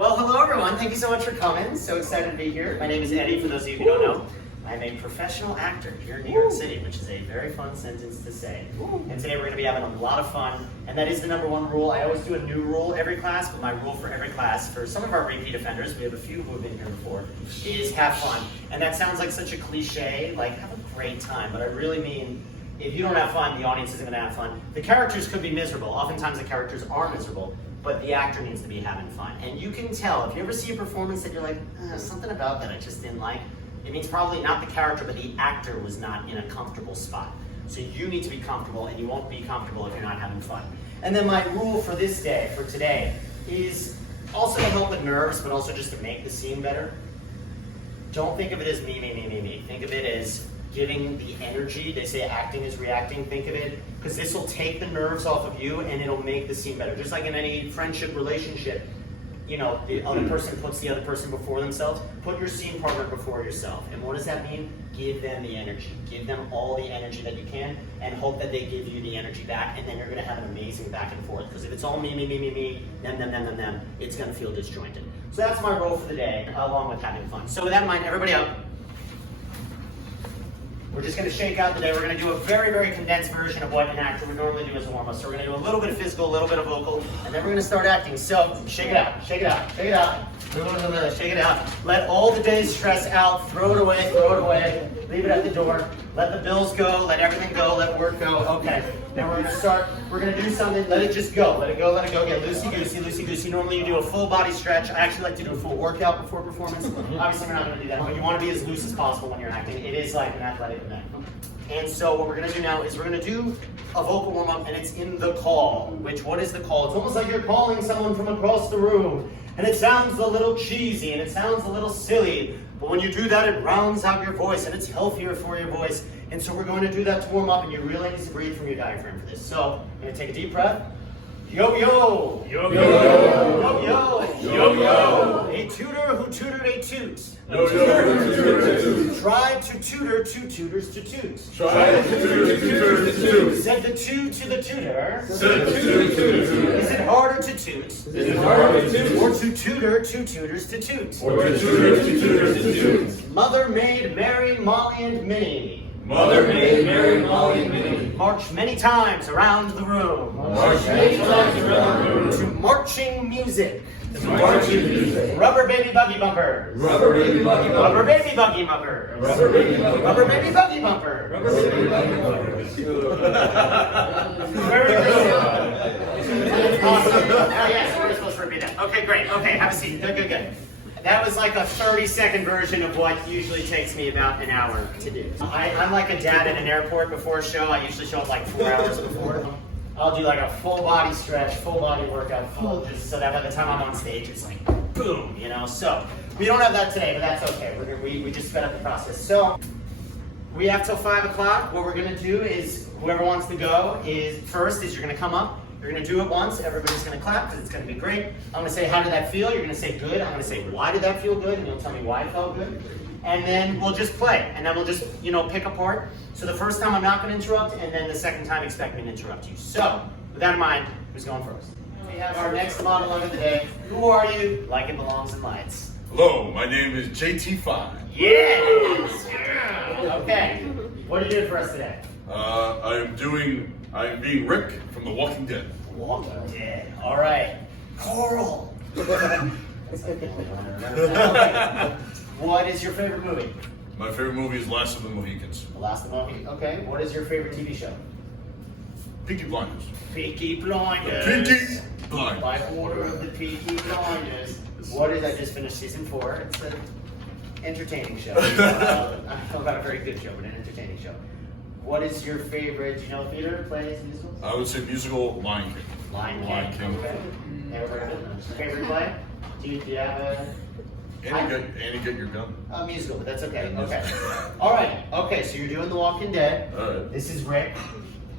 Well, hello everyone. Thank you so much for coming. So excited to be here. My name is Eddie, for those of you who don't know. I'm a professional actor here in New York City, which is a very fun sentence to say. And today we're going to be having a lot of fun, and that is the number one rule. I always do a new rule every class, but my rule for every class, for some of our repeat offenders, we have a few who have been here before, is have fun. And that sounds like such a cliche, like have a great time, but I really mean, if you don't have fun, the audience isn't going to have fun. The characters could be miserable. Oftentimes the characters are miserable, but the actor needs to be having fun. And you can tell, if you ever see a performance that you're like, something about that I just didn't like, it means probably not the character, but the actor was not in a comfortable spot. So you need to be comfortable, and you won't be comfortable if you're not having fun. And then my rule for this day, for today, is also to help with nerves, but also just to make the scene better. Don't think of it as me. Think of it as giving the energy. They say acting is reacting. Think of it, because this will take the nerves off of you and it'll make the scene better. Just like in any friendship relationship, you know, the other person puts the other person before themselves. Put your scene partner before yourself. And what does that mean? Give them the energy. Give them all the energy that you can, and hope that they give you the energy back, and then you're going to have an amazing back and forth. Because if it's all me, them, it's going to feel disjointed. So that's my role for the day, along with having fun. So with that in mind, everybody up. We're just going to shake out today. We're going to do a very, very condensed version of what an actor would normally do as a warm-up. So we're going to do a little bit of physical, a little bit of vocal, and then we're going to start acting. So shake it out, shake it out, shake it out, shake it out. Let all the day's stress out. Throw it away, leave it at the door. Let the bills go, let everything go, let work go. Okay, then we're going to start. We're going to do something. Let it just go. Let it go, let it go. Get loosey-goosey. Normally you do a full body stretch. I actually like to do a full workout before performance. Obviously we're not going to do that, but you want to be as loose as possible when you're acting. It is like an athletic event. And so what we're going to do now is we're going to do a vocal warm-up, and it's in the call. What is the call? It's almost like you're calling someone from across the room. And it sounds a little cheesy, and it sounds a little silly. But when you do that, it rounds out your voice, and it's healthier for your voice. And so we're going to do that to warm up, and you really need to breathe from your diaphragm for this. So I'm going to take a deep breath. Yo, yo. Yo, yo. Yo, yo. Yo, yo. A tutor who tutored a toot. Yo, yo, who tutored a toot. Tried to tutor two tutors to toot. Tried to tutor two tutors to toot. Said the two to the tutor. Said the two to the tutor. Is it harder to toot? Is it harder to toot? Or to tutor two tutors to toot? Or to tutor two tutors to toot. Mother made Mary, Molly, and Minnie. Mother made Mary, Molly, and Minnie. March many times around the room. March many times around the room. To marching music. To marching music. Rubber baby buggy bumper. Rubber baby buggy bumper. Rubber baby buggy bumper. Rubber baby buggy bumper. Rubber baby buggy bumper. Rubber baby buggy bumper. Very good. Awesome. Oh yes, we're supposed to repeat that. Okay, great. Okay, have a seat. Good. That was like a 30-second version of what usually takes me about an hour to do. I'm like a dad at an airport before a show. I usually show up like 4 hours before. I'll do like a full body stretch, full body workout, just so that by the time I'm on stage, it's like boom, you know? So we don't have that today, but that's okay. We just sped up the process. So we have till 5 o'clock. What we're gonna do is, whoever wants to go is you're gonna come up. You're going to do it once, everybody's going to clap because it's going to be great. I'm going to say, how did that feel? You're going to say, good. I'm going to say, why did that feel good? And you'll tell me why it felt good. And then we'll just play. And then we'll just, pick apart. So the first time I'm not going to interrupt, and then the second time expect me to interrupt you. So, with that in mind, who's going first? We have our next monologue of the day. Who are you? Like it belongs in lights. Hello, my name is JT5. Yes! Okay. What are you doing for us today? I'm being Rick from The Walking Dead. Walking Dead. All right. Coral. What is your favorite movie? My favorite movie is Last of the Mohicans. The Last of the Mohicans. Okay. What is your favorite TV show? Peaky Blinders. Peaky Blinders. Peaky Blinders. By order of the Peaky Blinders. What is? I just finished season 4. It's an entertaining show. Not a very good show, but an entertaining show. What is your favorite, theater, plays, musicals? I would say musical Lion King. Lion King. Okay. Never heard of it. Favorite play? Do you have a... Annie, get your gun. A musical, but that's okay. Okay. All right. Okay, so you're doing The Walking Dead. All right. This is Rick.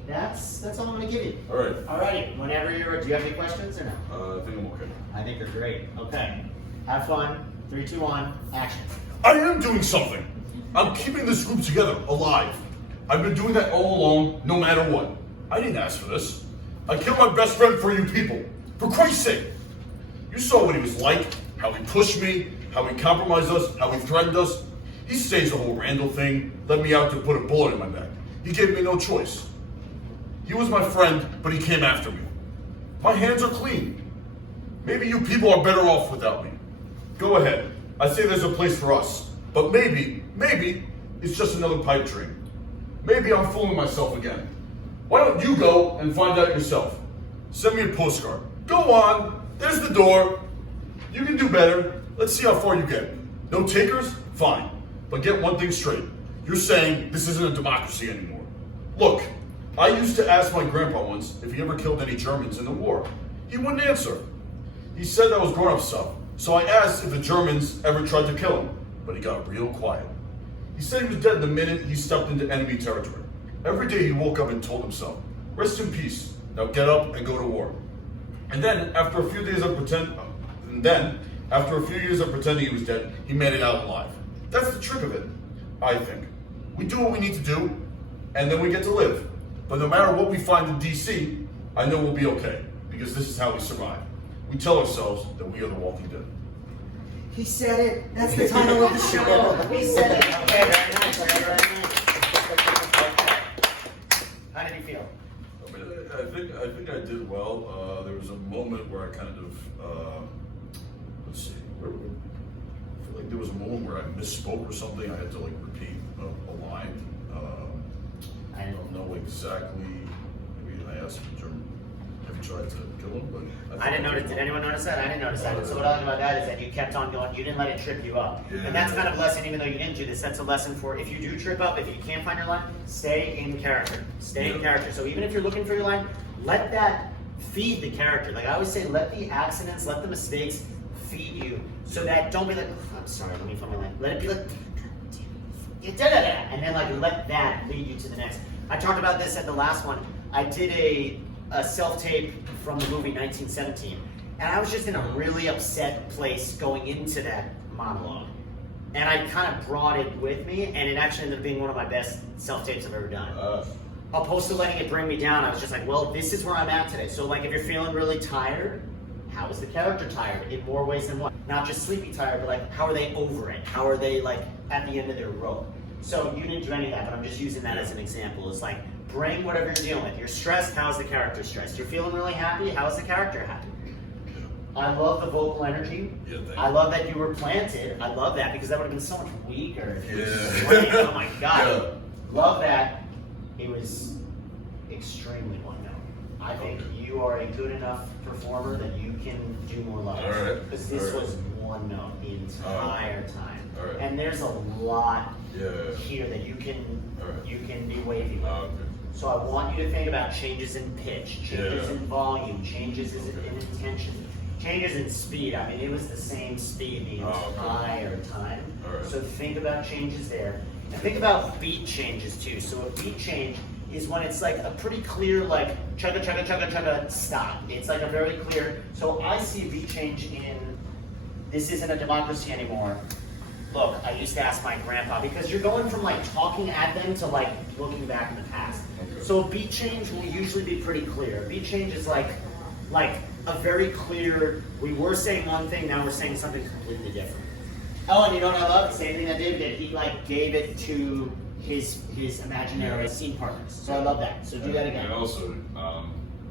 That's all I'm going to give you. All right. All righty. Whenever you're... Do you have any questions or no? I think I'm okay. I think they're great. Okay. Have fun. 3, 2, 1. Action. I am doing something. I'm keeping this group together, alive. I've been doing that all along, no matter what. I didn't ask for this. I killed my best friend for you people. For Christ's sake. You saw what he was like, how he pushed me, how he compromised us, how he threatened us. He staged the whole Randall thing, let me out to put a bullet in my back. He gave me no choice. He was my friend, but he came after me. My hands are clean. Maybe you people are better off without me. Go ahead. I say there's a place for us. But maybe it's just another pipe dream. Maybe I'm fooling myself again. Why don't you go and find out yourself? Send me a postcard. Go on. There's the door. You can do better. Let's see how far you get. No takers? Fine. But get one thing straight. You're saying this isn't a democracy anymore. Look, I used to ask my grandpa once if he ever killed any Germans in the war. He wouldn't answer. He said that was grown-up stuff. So I asked if the Germans ever tried to kill him, but he got real quiet. He said he was dead the minute he stepped into enemy territory. Every day he woke up and told himself, rest in peace, now get up and go to war. And then, after a few years of pretending he was dead, he made it out alive. That's the trick of it, I think. We do what we need to do, and then we get to live. But no matter what we find in DC, I know we'll be okay, because this is how we survive. We tell ourselves that we are the Walking Dead. He said it. That's the title of the show. He said it. Okay, very nice. Very nice. How did you feel? I mean, I think I did well. There was a moment where I kind of, let's see, I feel like there was a moment where I misspoke or something. I had to like repeat a line. I don't know exactly. Maybe I asked the German, have you tried to kill him? But I didn't notice. Did anyone notice that? I didn't notice that. So what I like about that is that you kept on going. You didn't let it trip you up. Yeah. And that's kind of a lesson, even though you didn't do this, that's a lesson for if you do trip up, if you can't find your line, stay in character. Stay in character. So even if you're looking for your line, let that feed the character. Like I always say, let the accidents, let the mistakes feed you. So that don't be like, oh, I'm sorry, let me find my line. Let it be like, and then like let that lead you to the next. I talked about this at the last one. I did a self-tape from the movie 1917, and I was just in a really upset place going into that monologue. And I kind of brought it with me, and it actually ended up being one of my best self-tapes I've ever done. Opposed to letting it bring me down, I was just like, well, this is where I'm at today. So like if you're feeling really tired, how is the character tired? In more ways than one. Not just sleepy tired, but like how are they over it? How are they like at the end of their rope? So you didn't do any of that, but I'm just using that as an example. It's like, bring whatever you're dealing with. You're stressed, how's the character stressed? You're feeling really happy, how's the character happy? I love the vocal energy. Yeah, I love that you were planted. I love that because that would have been so much weaker if you were swaying. Oh my God. Yeah. Love that. It was extremely one note. I think you are a good enough performer that you can do more lines. All right. Because this was one note the entire time. All right. And there's a lot Yeah. here that you can Alright. you can be wavy with. Okay. So I want you to think about changes in pitch, changes Yeah. in volume, changes in intention, changes in speed. I mean, it was the same speed the entire time. Alright. So think about changes there. And think about beat changes too. So a beat change is when it's like a pretty clear, like chugga chugga chugga chugga stop. It's like a very clear. So I see a beat change in this isn't a democracy anymore. Look, I used to ask my grandpa, because you're going from like talking at them to like looking back in the past. Okay. So a beat change will usually be pretty clear. A beat change is like a very clear, we were saying one thing, now we're saying something completely different. Oh, and you know what I love? The same thing that David did. He like gave it to his imaginary scene partners. So I love that. So do that again. And also,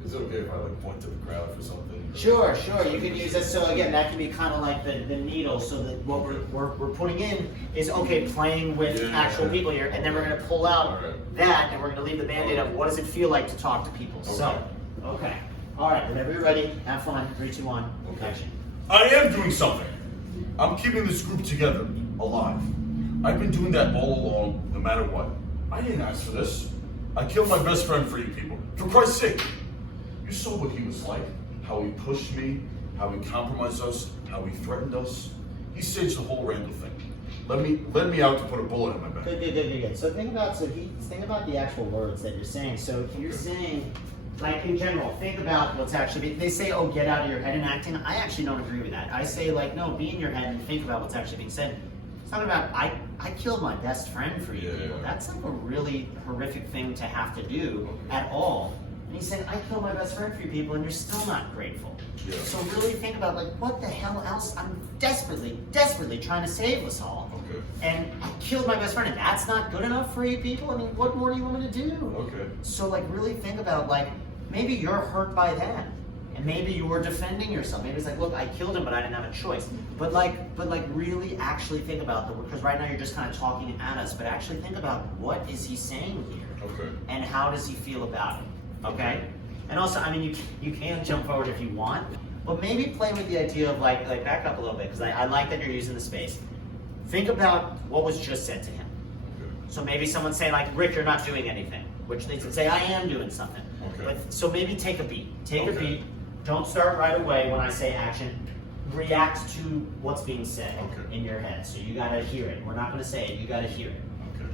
is it okay if I like point to the crowd for something? Sure. You can use this. So again, that can be kind of like the needle. So that what we're putting in is okay, playing with actual people here, and then we're going to pull out that, and we're going to leave the Band-Aid of what does it feel like to talk to people. So, okay. All right. Whenever you're ready, have fun. 3, 2, 1. Action. I am doing something. I'm keeping this group together, alive. I've been doing that all along, no matter what. I didn't ask for this. I killed my best friend for you people. For Christ's sake. You saw what he was like, how he pushed me, how he compromised us, how he threatened us. He staged the whole Randall thing. Led me out to put a bullet in my back. Good. So think about the actual words that you're saying. So if you're saying, like in general, think about what's actually, they say, oh, get out of your head in acting. I actually don't agree with that. I say like, no, be in your head and think about what's actually being said. It's not about, I killed my best friend for you. Yeah. That's like a really horrific thing to have to do at all. And he's saying, I killed my best friend for you people, and you're still not grateful. Yeah. So really think about, like, what the hell else? I'm desperately, desperately trying to save us all. Okay. And I killed my best friend, and that's not good enough for you people? I mean, what more do you want me to do? Okay. So, like, really think about, like, maybe you're hurt by that. And maybe you were defending yourself. Maybe it's like, look, I killed him, but I didn't have a choice. But really actually think about because right now you're just kind of talking at us, but actually think about what is he saying here? Okay. And how does he feel about it? Okay? And also, I mean, you can jump forward if you want, but maybe play with the idea of like back up a little bit, because I like that you're using the space. Think about what was just said to him. Okay. So maybe someone say like, Rick, you're not doing anything, which they could say, I am doing something. Okay. But, so maybe take a beat. Take a Okay. beat. Don't start right away when I say action. React to what's being said Okay. in your head. So you gotta hear it. We're not gonna say it, you gotta hear it. Okay.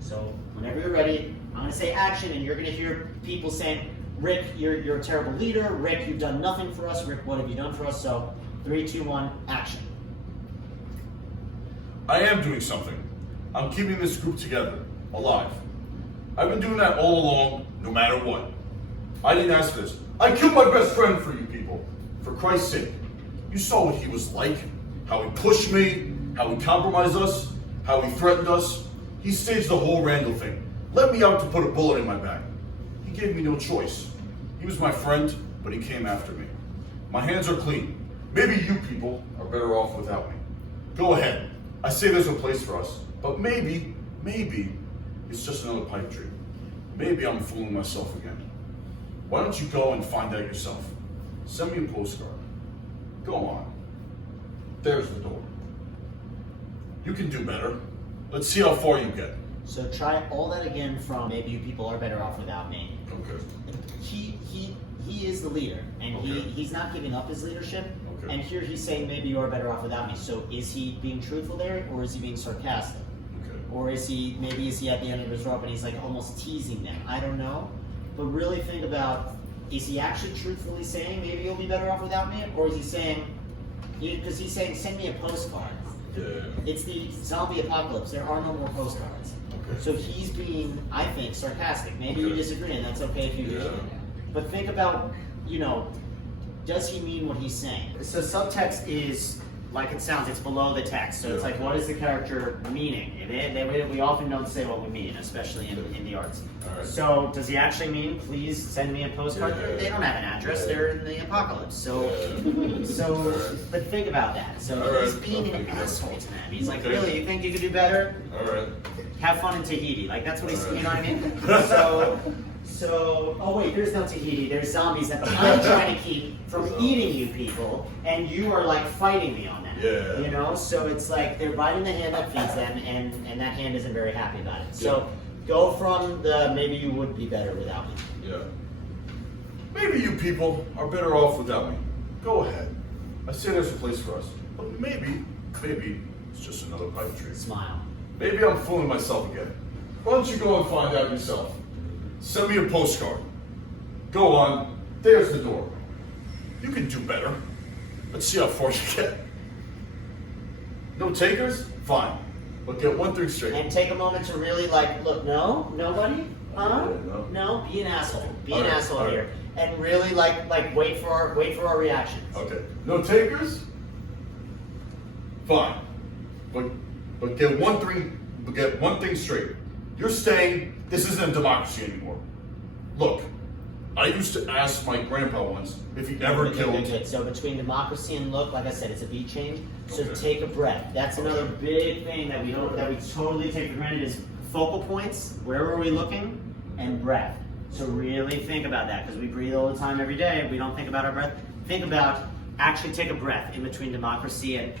So whenever you're ready, I'm gonna say action, and you're gonna hear people saying, Rick, you're a terrible leader. Rick, you've done nothing for us. Rick, what have you done for us? So 3, 2, 1, action. I am doing something. I'm keeping this group together, alive. I've been doing that all along, no matter what. I didn't ask for this. I killed my best friend for you people. For Christ's sake. You saw what he was like, how he pushed me, how he compromised us, how he threatened us. He staged the whole Randall thing. Let me out to put a bullet in my back. He gave me no choice. He was my friend, but he came after me. My hands are clean. Maybe you people are better off without me. Go ahead. I say there's a place for us, but maybe it's just another pipe dream. Maybe I'm fooling myself again. Why don't you go and find out yourself? Send me a postcard. Go on. There's the door. You can do better. Let's see how far you get. So try all that again from maybe you people are better off without me. Okay. He is the leader, and Okay. he's not giving up his leadership. Okay. And here he's saying maybe you are better off without me. So is he being truthful there, or is he being sarcastic? Okay. Or is he at the end of his rope and he's like almost teasing them? I don't know. But really think about, is he actually truthfully saying maybe you'll be better off without me? Or is he saying, because he's saying send me a postcard. Yeah. It's the zombie apocalypse. There are no more postcards. Okay. So he's being, I think, sarcastic. Maybe you Okay. disagree, and that's okay if you do. Yeah. But think about, does he mean what he's saying? So subtext is like it sounds, it's below the text. So it's Yeah. like, what is the character meaning? We often don't say what we mean, especially in the arts. All right. So does he actually mean, please send me a postcard? Yeah. They don't have an address. Yeah. They're in the apocalypse. So, All right. but think about that. So All right. he's being an Okay. asshole to them. He's like, Okay. really, you think you could do better? All right. Have fun in Tahiti. Like, that's what he's, All right. you know what I mean? So, oh wait, there's no Tahiti. There's zombies that I'm trying to keep from eating you people, and you are like fighting me on that. Yeah. So it's like they're biting the hand that feeds them, and that hand isn't very happy about it. So Yeah. go from the maybe you would be better without me. Yeah. Maybe you people are better off without me. Go ahead. I say there's a place for us, but maybe it's just another pipe dream. Smile. Maybe I'm fooling myself again. Why don't you go and find out yourself? Send me a postcard. Go on. There's the door. You can do better. Let's see how far you get. No takers? Fine. But get one thing straight. And take a moment to really look, no, nobody, huh? No. No, be an asshole. Be All an right, asshole all right. here, and really wait for our reactions. Okay. No takers? Fine. But get one thing straight. You're saying this isn't a democracy anymore. Look, I used to ask my grandpa once if he ever Okay, killed. good. So between democracy and look, like I said, it's a beat change. So Okay. take a breath. That's another big thing that we totally take for granted is focal points. Where are we looking? And breath. So really think about that, because we breathe all the time every day. We don't think about our breath. Think about actually take a breath in between democracy and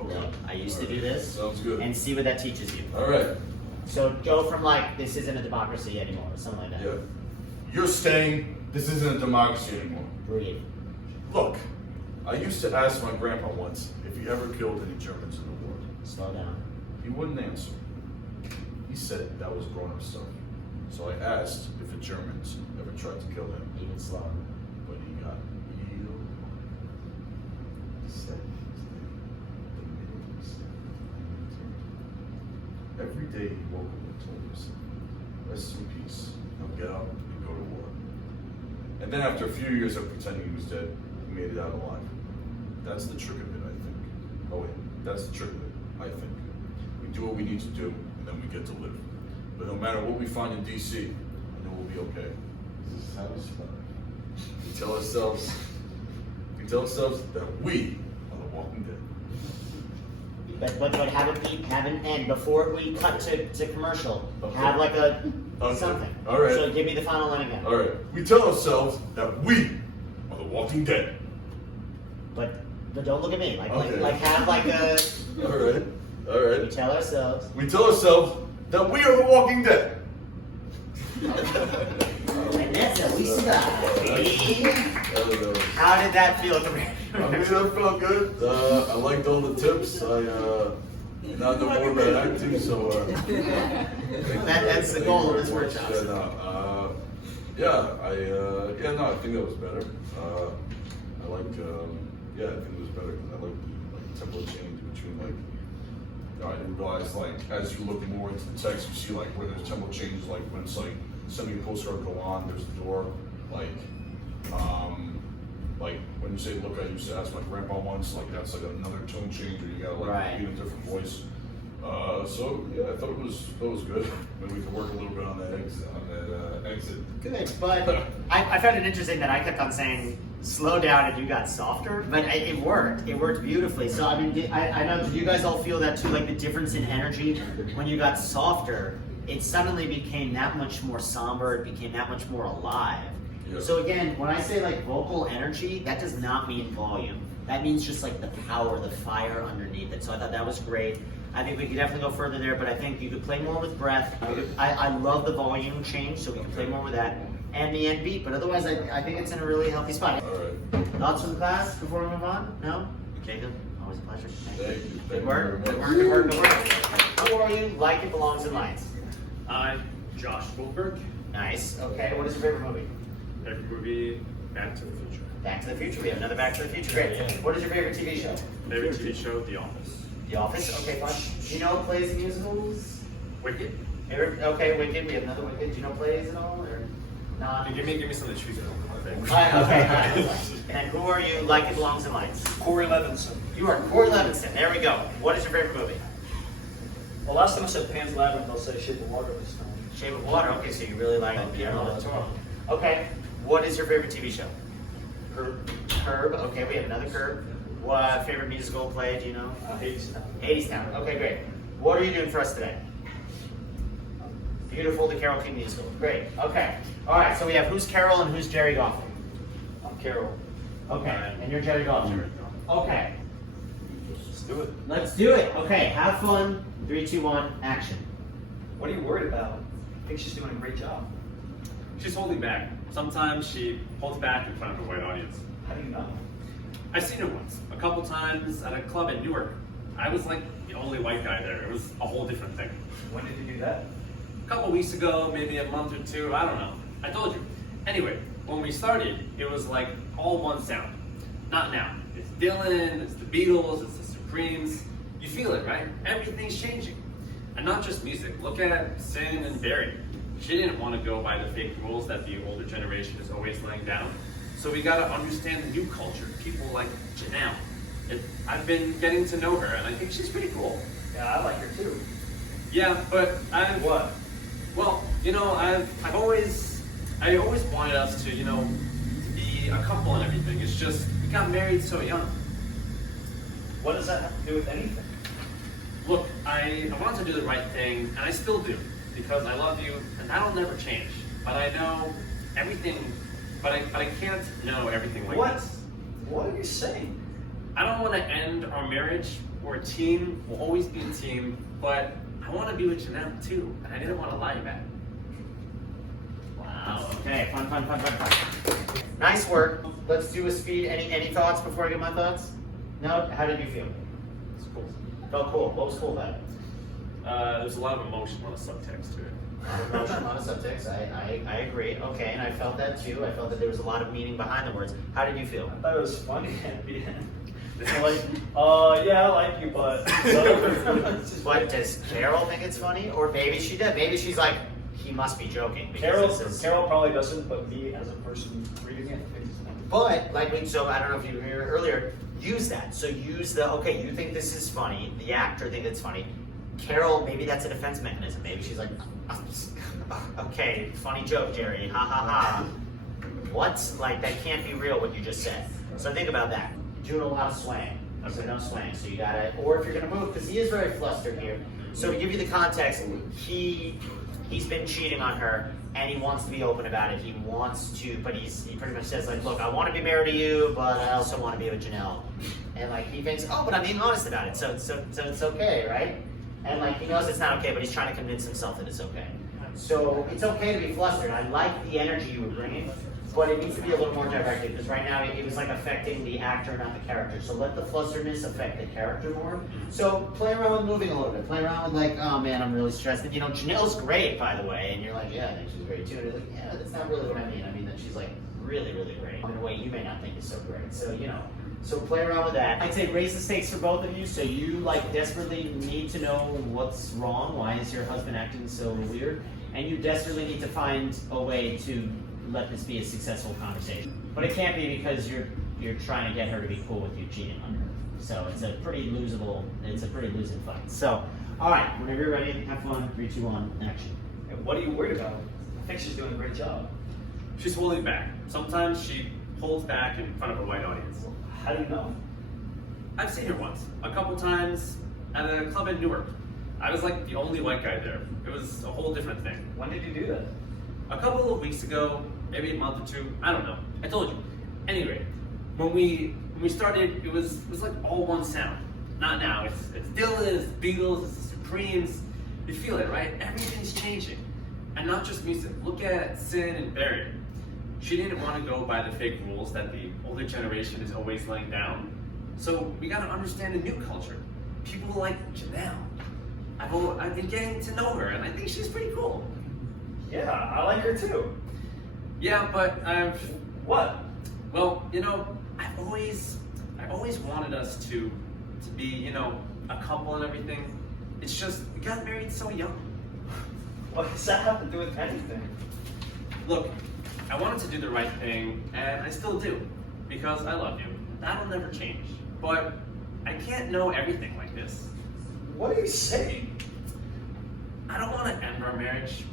Okay. look. I used to All do right. this. Sounds good. And see what that teaches you. All right. So go from this isn't a democracy anymore, or something like that. Yeah. You're saying this isn't a democracy anymore. Breathe. Look, I used to ask my grandpa once if he ever killed any Germans in the war. Slow down. He wouldn't answer. He said that was grown-up stuff. So I asked if the Germans ever tried to kill him, Even slower. but he got real. He said his name the minute he said it. Every day he woke up and told himself, rest in peace, now get up and go to war. And then after a few years of pretending he was dead, he made it out alive. That's the trick of it, I think. Oh wait, that's the trick of it, I think. We do what we need to do, and then we get to live. But no matter what we find in DC, I know we'll be okay. This is how it's fun. We tell ourselves that we are the Walking Dead. But have an end before we cut to commercial. Okay. Have like a Okay. something. All right. So give me the final line again. All right. We tell ourselves that we are the Walking Dead. But don't look at me. Okay. Like have like a. All right. All We right. tell ourselves. We tell ourselves that we are the Walking Dead. And that's how we start. baby. How did that feel at the I mean, that felt good. I liked all the tips. I now know more about acting, so. That's the goal of this workshop. I think that was better. I like, I think it was better because I like the tempo change between I didn't realize as you look more into the text, you see where there's tempo changes, when it's sending a postcard go on, there's the door, when you say look, I used to ask my grandpa once, that's another tone change, or you gotta Right. read a different voice. I thought it was good. Maybe we could work a little bit on that exit. Good, but I found it interesting that I kept on saying slow down and you got softer, but it worked. It worked beautifully. So I mean, I know. Did you guys all feel that too? Like the difference in energy when you got softer, it suddenly became that much more somber. It became that much more alive. Yeah. So again, when I say vocal energy, that does not mean volume. That means just the power, the fire underneath it. So I thought that was great. I think we could definitely go further there, but I think you could play more with breath. I love the volume change, so we can play more with that. And the end beat, but otherwise I think it's in a really healthy spot. All right. Thoughts from the class before we move on? No? Jacob, always a pleasure. Thank you. Good work, good work, good work, good work. Who are you? Like it belongs in lights. I'm Josh Goldberg. Nice. Okay, what is your favorite movie? Favorite movie, Back to the Future. Back to the Future. We have another Back to the Future. Great. What is your favorite TV show? Favorite TV show, The Office. The Office. Okay, fine. Do you know plays and musicals? Wicked. Okay, Wicked. We have another Wicked. Do you know plays at all, or not? Give me something to choose from. Okay. And who are you? Like it belongs in lights. Corey Levinson. You are Corey Levinson. There we go. What is your favorite movie? Well, last time I said Pan's Labyrinth, I'll say Shape of Water this time. Shape of Water. Okay, so you really like Guillermo del Toro. Okay. What is your favorite TV show? Herb. Curb. Okay, we have another Curb. What favorite musical play? Do you know? Hadestown. Hadestown. Okay, great. What are you doing for us today? Beautiful, the Carole King musical. Great. Okay. All right. So we have who's Carol and who's Jerry Goffin. I'm Carol. Okay. And you're Jerry Goffin. Okay. Let's do it. Let's do it. Okay. Have fun. 3, 2, 1. Action. What are you worried about? I think she's doing a great job. She's holding back. Sometimes she holds back in front of a white audience. How do you know? I've seen her once, a couple times at a club in Newark. I was like the only white guy there. It was a whole different thing. When did you do that? A couple weeks ago, maybe a month or two, I don't know. I told you. Anyway, when we started, it was like all one sound. Not now. It's Dylan, it's the Beatles, it's the Supremes. You feel it, right? Everything's changing. And not just music. Look at Sin and Barry. She didn't want to go by the fake rules that the older generation is always laying down. So we got to understand the new culture. People like Janelle. I've been getting to know her, and I think she's pretty cool. Yeah, I like her too. Yeah, but I've What? Well, I always wanted us to be a couple and everything. It's just we got married so young. What does that have to do with anything? Look, I want to do the right thing, and I still do because I love you, and that'll never change. But I know everything. But I can't know everything like What? this. What are you saying? I don't want to end our marriage. We're a team. We'll always be a team. But I want to be with Janelle too, and I didn't want to lie about it. Wow. Okay. Fun. Nice work. Let's do a speed. Any thoughts before I get my thoughts? No. How did you feel? It's cool. Felt cool. What was cool about it? There's a lot of emotion on the subtext to it. Emotion, a lot of subjects. I agree. Okay, and I felt that too. I felt that there was a lot of meaning behind the words. How did you feel? I thought it was funny at the end. Yeah, I like you, but. But does Carol think it's funny? Or maybe she did. Maybe she's like, he must be joking. Because Carol, this is- Carol probably doesn't, but me as a person reading it, I think it's funny. But like so I don't know if you heard earlier, use that. So use the okay, you think this is funny, the actor think it's funny. Carol, maybe that's a defense mechanism. Maybe she's like, okay, funny joke, Jerry, ha ha ha. What? Like that can't be real what you just said. So think about that. Doing a lot of swaying. So no swaying. So you gotta, or if you're gonna move, because he is very flustered here. So to give you the context, he's been cheating on her and he wants to be open about it. He wants to, but he pretty much says like, look, I want to be married to you, but I also want to be with Janelle. And like he thinks, oh, but I'm being honest about it, so it's okay, right? And like he knows it's not okay, but he's trying to convince himself that it's okay. So it's okay to be flustered. I like the energy you were bringing, but it needs to be a little more directed because right now it was like affecting the actor, not the character. So let the flusteredness affect the character more. So play around with moving a little bit. Play around with like, oh man, I'm really stressed. And you know, Janelle's great, by the way. And you're like, yeah, I think she's great too. And you're like, yeah, that's not really what I mean. I mean that she's like really, really great in a way you may not think is so great. So you know, so play around with that. I'd say raise the stakes for both of you. So you like desperately need to know what's wrong. Why is your husband acting so weird? And you desperately need to find a way to let this be a successful conversation. But it can't be because you're trying to get her to be cool with you cheating on her. So it's a pretty losing fight. So, all right, whenever you're ready, have fun. 3, 2, 1, action. And what are you worried about? I think she's doing a great job. She's holding back. Sometimes she pulls back in front of a white audience. How do you know? I've seen her once, a couple times at a club in Newark. I was like the only white guy there. It was a whole different thing. When did you do that? A couple of weeks ago, maybe a month or two, I don't know. I told you. Anyway, when we started, it was like all one sound. Not now. It's Dylan, it's Beatles, it's the Supremes. You feel it, right? Everything's changing. And not just music. Look at Sin and Barry. She didn't want to go by the fake rules that the older generation is always laying down. So we gotta understand the new culture. People like Janelle. I've been getting to know her, and I think she's pretty cool. Yeah, I like her too. Yeah, but What? well, you know, I always wanted us to be, you know, a couple and everything. It's just we got married so young. What does that have to do with anything? Look, I wanted to do the right thing, and I still do, because I love you. That'll never change. But I can't know everything like this. What are you saying? I don't want to end our marriage.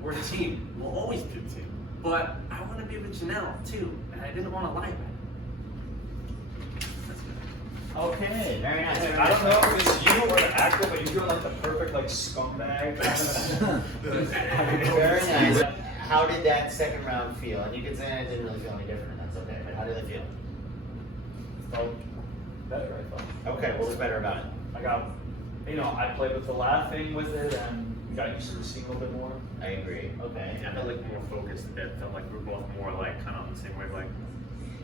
We're a team. We'll always be a team. But I want to be with Janelle, too, and I didn't want to lie about it. That's good. Okay, very nice. I don't know if it's you or the actor, but you're doing like the perfect like scumbag. Very nice. How did that second round feel? And you could say it didn't really feel any different, and that's okay. But how did it feel? Felt better, I thought. Okay, what was better about it? I got, I played with the laughing with it and got used to the scene a little bit more. I agree. Okay. I felt like more focused. It felt like we were both more like kind of on the same wavelength.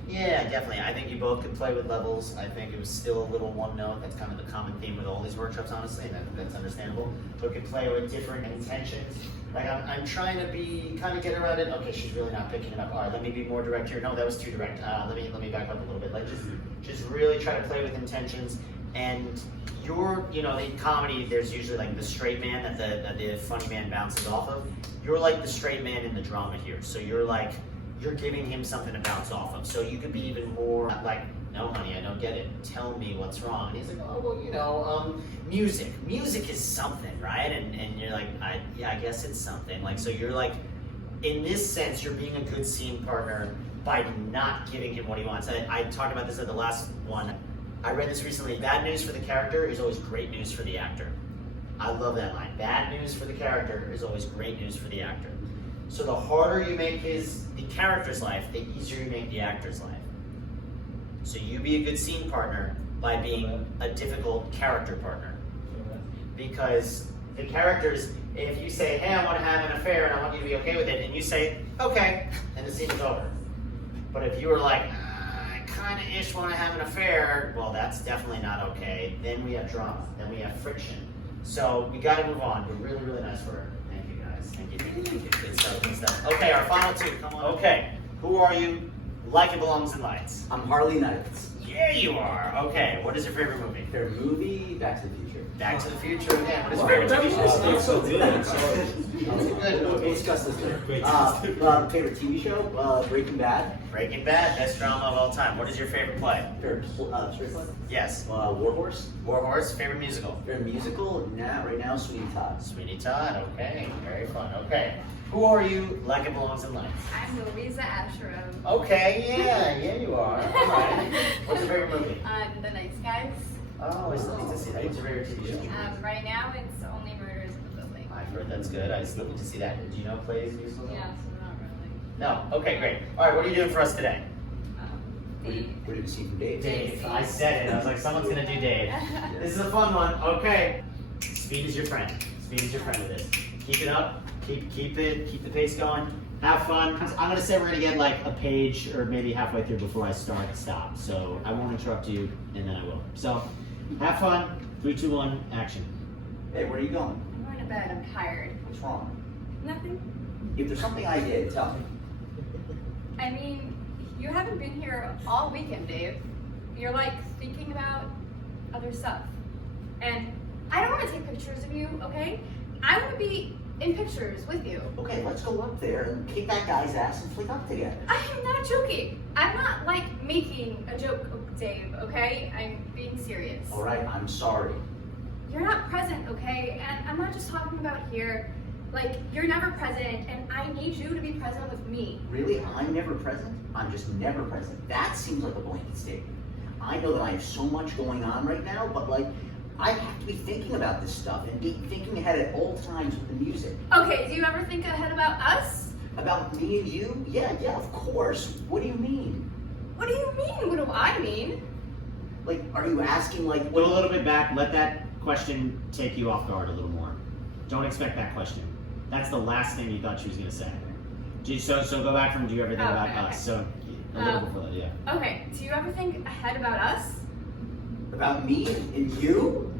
Yeah, definitely. I think you both could play with levels. I think it was still a little one note. That's kind of the common theme with all these workshops, honestly, and that's understandable. But we could play with different intentions. Like I'm trying to be kind of get around it. Okay, she's really not picking it up. All right, let me be more direct here. No, that was too direct. Let me back up a little bit. Like just really try to play with intentions. And in comedy, there's usually like the straight man that the funny man bounces off of. You're like the straight man in the drama here. So you're giving him something to bounce off of. So you could be even more like, no, honey, I don't get it. Tell me what's wrong. And he's like, oh, well, music. Music is something, right? And you're like, I guess it's something. Like, so you're like, in this sense, you're being a good scene partner by not giving him what he wants. I talked about this at the last one. I read this recently. Bad news for the character is always great news for the actor. I love that line. Bad news for the character is always great news for the actor. So the harder you make the character's life, the easier you make the actor's life. So you be a good scene partner by being a difficult character partner. Because the characters, if you say, hey, I want to have an affair and I want you to be okay with it, and you say, okay, and the scene is over. But if you were like, I kind of ish want to have an affair, well, that's definitely not okay. Then we have drama, then we have friction. So we got to move on. You're really, really nice work. Thank you, guys. Thank you. Good stuff, good stuff. Okay, our final two. Come on. Okay, who are you? Like it belongs in lights. I'm Harley Knights. Yeah, you are. Okay, what is your favorite movie? Favorite movie, Back to the Future. Back to the Future again. What is your favorite TV show? It's so good. We'll discuss this later. Favorite TV show? Breaking Bad. Breaking Bad, best drama of all time. What is your favorite play? Favorite straight play? Yes. War Horse. War Horse, favorite musical? Favorite musical? Right now, Sweeney Todd. Sweeney Todd, okay, very fun. Okay. Who are you like it belongs in life? I'm Louisa Asherow. Okay, yeah, you are. All right. What's your favorite movie? The Nice Guys. Oh, I still need to see that. What's your favorite TV show? Right now it's Only Murders in the Building. I've heard that's good. I still need to see that. Do you know plays, musicals? Yeah, so not really. No. Okay, great. All right, what are you doing for us today? What did you see from Dave? Dave. I said it. I was like, someone's gonna do Dave. This is a fun one. Okay. Speed is your friend. Speed is your friend with this. Keep it up. Keep the pace going. Have fun. I'm gonna say we're gonna get like a page or maybe halfway through before I stop. So I won't interrupt you, and then I will. So have fun. 3, 2, 1, action. Hey, where are you going? I'm going to bed. I'm tired. What's wrong? Nothing. If there's something I did, tell me. I mean, you haven't been here all weekend, Dave. You're like thinking about other stuff. And I don't want to take pictures of you, okay? I want to be in pictures with you. Okay, let's go up there and kick that guy's ass and flick up together. I am not joking. I'm not like making a joke, Dave, okay? I'm being serious. All right, I'm sorry. You're not present, okay? And I'm not just talking about here. Like, you're never present, and I need you to be present with me. Really? I'm never present? I'm just never present. That seems like a blanket statement. I know that I have so much going on right now, but like, I have to be thinking about this stuff and be thinking ahead at all times with the music. Okay, do you ever think ahead about us? About me and you? Yeah, of course. What do you mean? What do you mean? What do I mean? Like, are you asking like Go a little bit back. Let that question take you off guard a little more. Don't expect that question. That's the last thing you thought she was gonna say. So go back from do you ever think about Okay. us? So a little before that, yeah. Okay, do you ever think ahead about us? about me and you?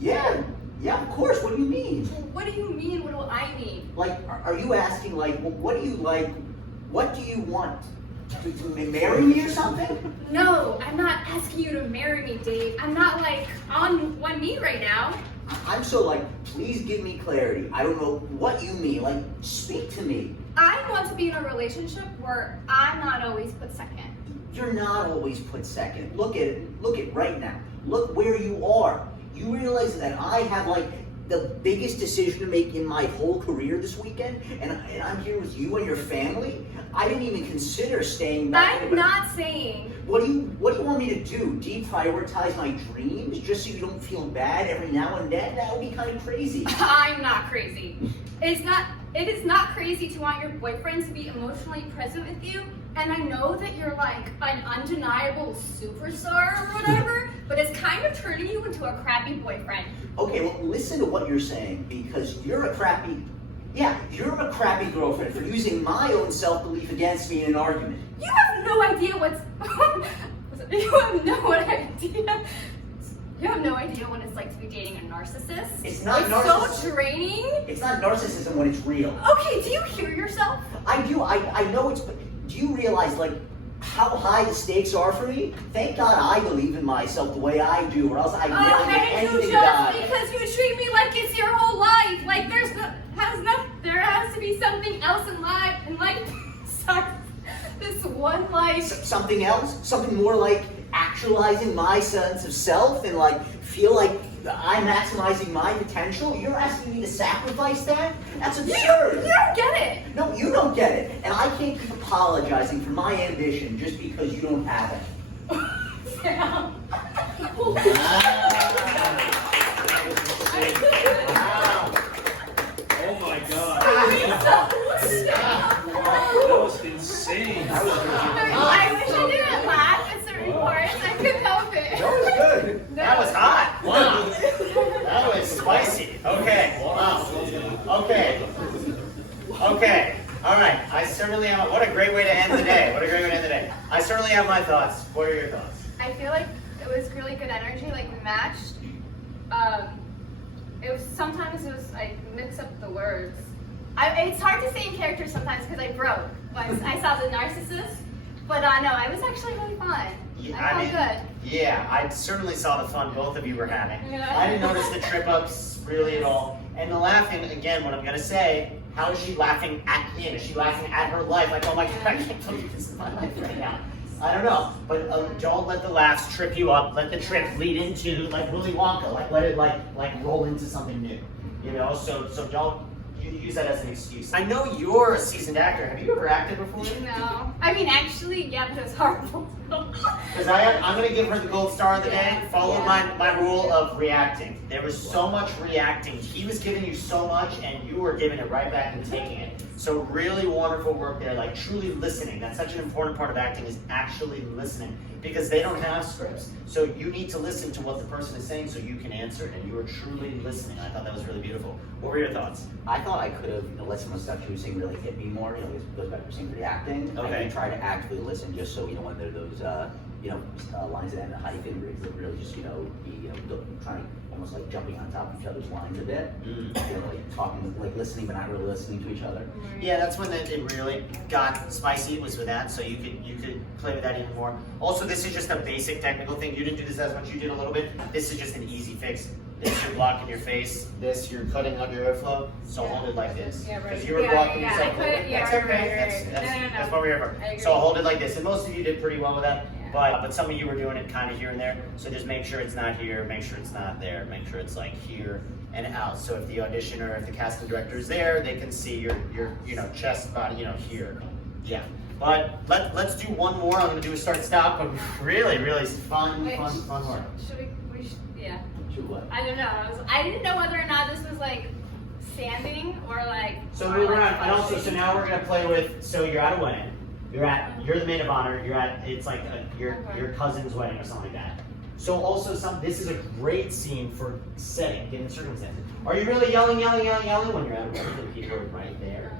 Yeah, of course. What do you mean? What do you mean? What do I mean? Like, are you asking like, what do you like? What do you want? To marry me or something? No, I'm not asking you to marry me, Dave. I'm not like on one knee right now. I'm so like, please give me clarity. I don't know what you mean. Like, speak to me. I want to be in a relationship where I'm not always put second. You're not always put second. Look at it. Look at right now. Look where you are. You realize that I have like the biggest decision to make in my whole career this weekend, and I'm here with you and your family. I didn't even consider staying back. I'm not saying. What do you want me to do? Deprioritize my dreams just so you don't feel bad every now and then? That would be kind of crazy. I'm not crazy. It is not crazy to want your boyfriend to be emotionally present with you. And I know that you're like an undeniable superstar or whatever, but it's kind of turning you into a crappy boyfriend. Okay, well, listen to what you're saying, because you're a crappy girlfriend for using my own self-belief against me in an argument. You have no idea what's. You have no idea. You have no idea what it's like to be dating a narcissist. It's not so draining. It's not narcissism when it's real. Okay, do you hear yourself? I do. I know it's. Do you realize like how high the stakes are for me? Thank God I believe in myself the way I do, or else I'd never get Okay, you anything just done. because you treat me like it's your whole life. Like there has to be something else in life, and like this one life. Something else? Something more like actualizing my sense of self and like feel like I'm maximizing my potential? You're asking me to sacrifice that? That's absurd. You don't get it. No, you don't get it. And I can't keep apologizing for my ambition just because you don't have it. Sam. Oh my god. Stop. That was insane. I wish I didn't laugh at certain parts. I couldn't help it. That was good. That was hot. Wow. That was spicy. Okay. Wow. Okay. Okay. All right. I certainly have. What a great way to end the day. What a great way to end the day. I certainly have my thoughts. What are your thoughts? I feel like it was really good energy, like we matched. Sometimes it was like mix up the words. It's hard to say in character sometimes because I broke once I saw the narcissist. But no, it was actually really fun. I felt good. Yeah, I certainly saw the fun both of you were having. Yeah. I didn't notice the trip ups really at all. And the laughing, again, what I'm going to say, How is she laughing at him? Is she laughing at her life? Like, oh my God, I can't believe this is my life right now. I don't know, but don't let the laughs trip you up. Let the trip lead into like Willy Wonka. Like let it like roll into something new. You know, so don't use that as an excuse. I know you're a seasoned actor. Have you ever acted before? No. I mean, actually, yeah, but it was horrible. Because I'm going to give her the gold star of the day. Follow my rule of reacting. There was so much reacting. He was giving you so much, and you were giving it right back and taking it. So really wonderful work there, like truly listening. That's such an important part of acting is actually listening because they don't have scripts. So you need to listen to what the person is saying so you can answer it, and you were truly listening. I thought that was really beautiful. What were your thoughts? I thought I could have, let some of the stuff she was saying really hit me more. It goes back to saying reacting. Okay. I did try to actively listen, just so when there are those lines that end in hyphen, really just be trying to almost like jumping on top of each other's lines a bit. Like talking, like listening, but not really listening to each other. Yeah, that's when it really got spicy. It was with that, so you could play with that even more. Also, this is just a basic technical thing. You didn't do this as much. You did a little bit. This is just an easy fix. This you're blocking your face. This you're cutting out your airflow. So hold it like this. Yeah, right. Because you were blocking yeah, yourself. I put it, yeah, That's right, okay. right. No. That's what we're here for. I agree. So hold it like this. And most of you did pretty well with that. Yeah. But some of you were doing it kind of here and there. So just make sure it's not here. Make sure it's not there. Make sure it's like here and out. So if the auditioner, if the casting director is there, they can see your chest, body, here. Yeah. But let's do one more. I'm gonna do a start stop. But really fun Wait, work. Should we yeah. Should what? I don't know. I didn't know whether or not this was like standing or like. So or, move like, around, and also pushing. so now we're gonna play with. So you're at a wedding. You're the maid of honor. It's like your cousin's wedding or something like that. So also this is a great scene for setting, given circumstances. Are you really yelling when you're at a wedding and people are right there?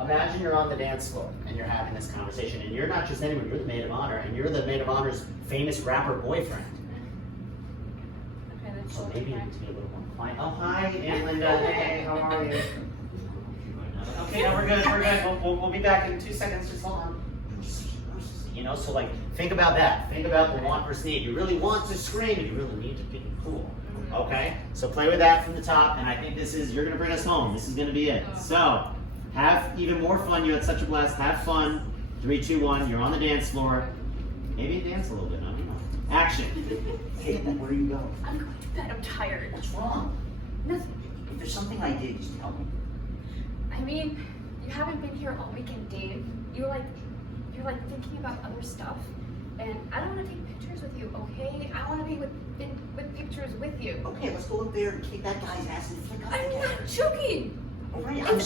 Imagine you're on the dance floor and you're having this conversation, and you're not just anyone. You're the maid of honor, and you're the maid of honor's famous rapper boyfriend. Okay, that's So totally maybe you fine. need to be a little more quiet. Oh, hi, Aunt Linda. Hey, how are you? Okay, no, we're good. We'll be back in 2 seconds. Just hold on. So like, think about that. Think about the want versus need. You really want to scream, and you really need to be cool. Okay? So play with that from the top, and I think you're gonna bring us home. This is gonna be it. So, have even more fun. You had such a blast. Have fun. 3, 2, 1. You're on the dance floor. Maybe dance a little bit. I don't know. Action. Hey, where are you going? I'm going to bed. I'm tired. What's wrong? Nothing. If there's something I did, just tell me. I mean, you haven't been here all weekend, Dave. You're like thinking about other stuff, and I don't want to take pictures with you. Okay? I want to be with pictures with you. Okay, let's go up there and kick that guy's ass and flick I'm out. not joking. All right, I'm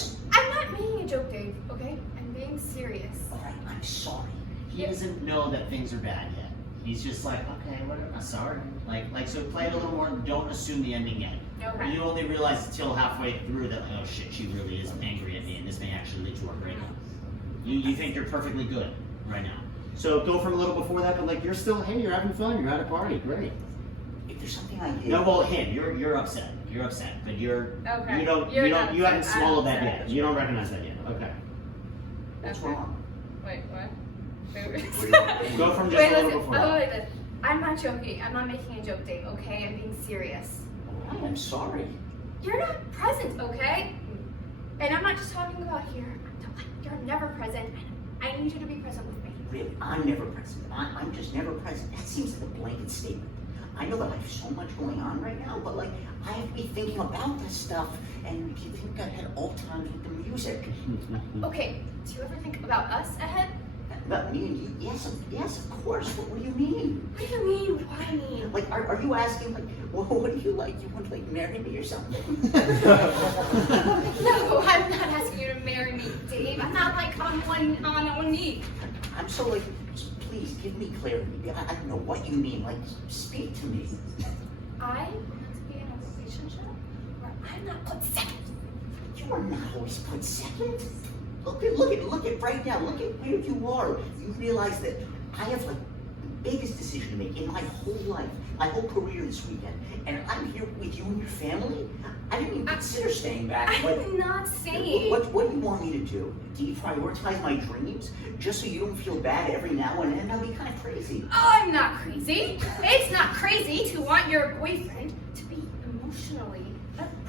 not making a joke, Dave. Okay? I'm being serious. all right, I'm sorry. He doesn't know that things are bad yet. He's just like, okay, whatever. I'm sorry. So play it a little more. Don't assume the ending yet. Okay. You only realize until halfway through that, like, oh shit, she really is angry at me, and this may actually lead to our breakup. You think you're perfectly good right now. So go from a little before that, but like you're still, hey, you're having fun. You're at a party. Great. If there's something I did. No, well, him. You're upset. You're upset, but Okay. you haven't swallowed that upset. yet. You don't recognize that yet. Okay. What's Okay. wrong? Wait, what? Go from just Wait, a little listen. before. Oh, wait, listen. I'm not joking. I'm not making a joke, Dave. Okay? I'm being serious. All right, I'm sorry. You're not present, okay? And I'm not just talking about here. You're never present, and I need you to be present with me. Really, I'm never present. I'm just never present. That seems like a blanket statement. I know that I have so much going on right now, but like, I have to be thinking about this stuff, and you think I had all times with the music. Okay, do you ever think about us ahead? About me and you? Yes, of course. What do you mean? What do you mean? What do I mean? Like, are you asking, like, well, what do you like? You want to, like, marry me or something? No, I'm not asking you to marry me, Dave. I'm not like on one knee. I'm so, like, please, give me clarity. I don't know what you mean. Like, speak to me. I want to be in a relationship where I'm not put second. You are not always put second. Look at right now. Look at where you are. You realize that I have like the biggest decision to make in my whole life, my whole career this weekend, and I'm here with you and your family. I didn't even consider staying back. I'm not saying. What do you want me to do? Deprioritize my dreams just so you don't feel bad every now and then? That'd be kind of crazy. I'm not crazy. It's not crazy to want your boyfriend to be emotionally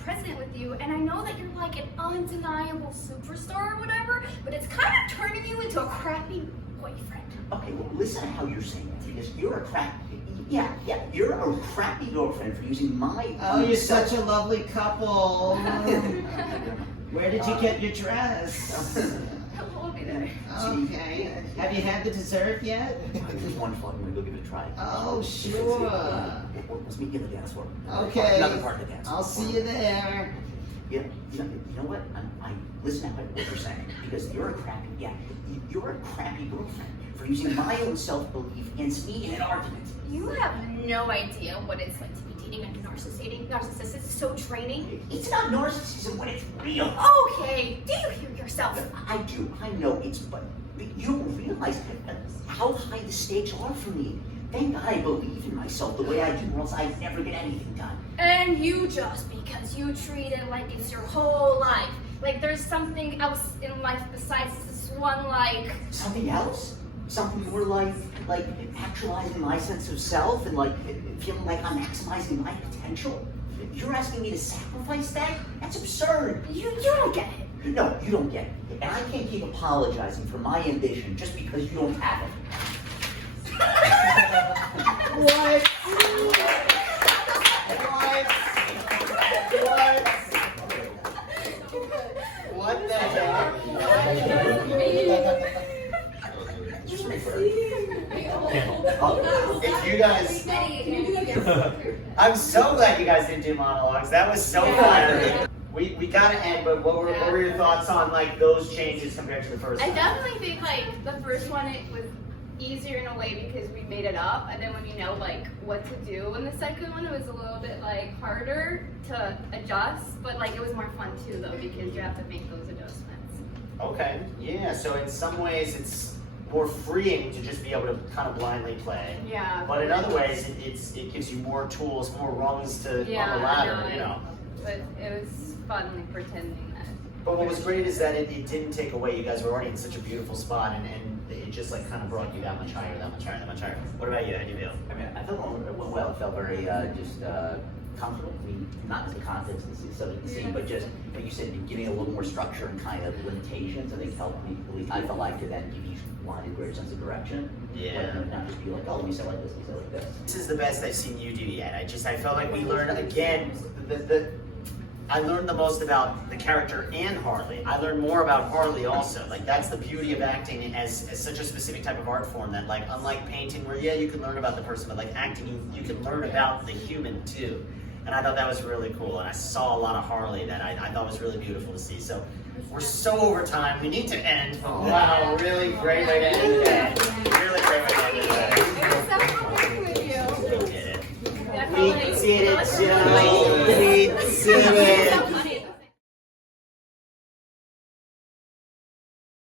present with you, and I know that you're like an undeniable superstar or whatever, but it's kind of turning you into a crappy boyfriend. Okay, well, listen to how you're saying that, because you're a you're a crappy girlfriend for using my. Oh, you're such a lovely couple. Where did you get your dress? We'll be there. Okay. Have you had the dessert yet? It was wonderful. I'm gonna go give it a try. Oh, sure. Let's meet you in the dance floor. Okay. Another part of the dance. I'll see you there. Yeah, you know what? I listen to what you're saying, because you're a crappy girlfriend for using my own self-belief against me in an argument. You have no idea what it's like to be dating a narcissist. It's so draining. It's not narcissism when it's real. Okay, do you hear yourself? I do. I know but you don't realize how high the stakes are for me. Thank God I believe in myself the way I do, or else I'd never get anything done. And you just because you treat it like it's your whole life. Like there's something else in life besides this one, like... Something else? Something more like actualizing my sense of self and like feeling like I'm maximizing my potential? You're asking me to sacrifice that? That's absurd. You don't get it. No, you don't get it. And I can't keep apologizing for my ambition just because you don't have it. What? What the heck? If you guys, I'm so glad you guys didn't do monologues. That was so fun. We gotta end, but what were your thoughts on like those changes compared to the first I one? definitely think like the first one it was easier in a way because we made it up, and then when you know like what to do in the second one, it was a little bit like harder to adjust, but like it was more fun too though because you have to make those adjustments. Okay, yeah. So in some ways, it's more freeing to just be able to kind of blindly play. Yeah. But in other ways, it gives you more tools, more rungs to on the ladder. You know. But it was fun like pretending that. But what was great is that it didn't take away. You guys were already in such a beautiful spot, and it just like kind of brought you that much higher, that much higher, that much higher. What about you? How do you feel? I mean, I felt it went well. I felt very comfortable. I mean, not as the context of the scene, but just like you said, giving a little more structure and kind of limitations. I think helped me. At least I felt like to then give each line a greater sense of direction. Yeah. Like, not just be like, oh, let me say like this, let me say like this. This is the best I've seen you do yet. I felt like we learned again. I learned the most about the character and Harley. I learned more about Harley also. Like that's the beauty of acting as such a specific type of art form that like unlike painting where yeah you can learn about the person, but like acting you can learn about the human too. And I thought that was really cool. And I saw a lot of Harley that I thought was really beautiful to see. So we're so over time. We need to end. But wow, really great way to end the day. Really great way to end the day. It was so fun with you. We did it. Definitely. We did it, Joe. We did it.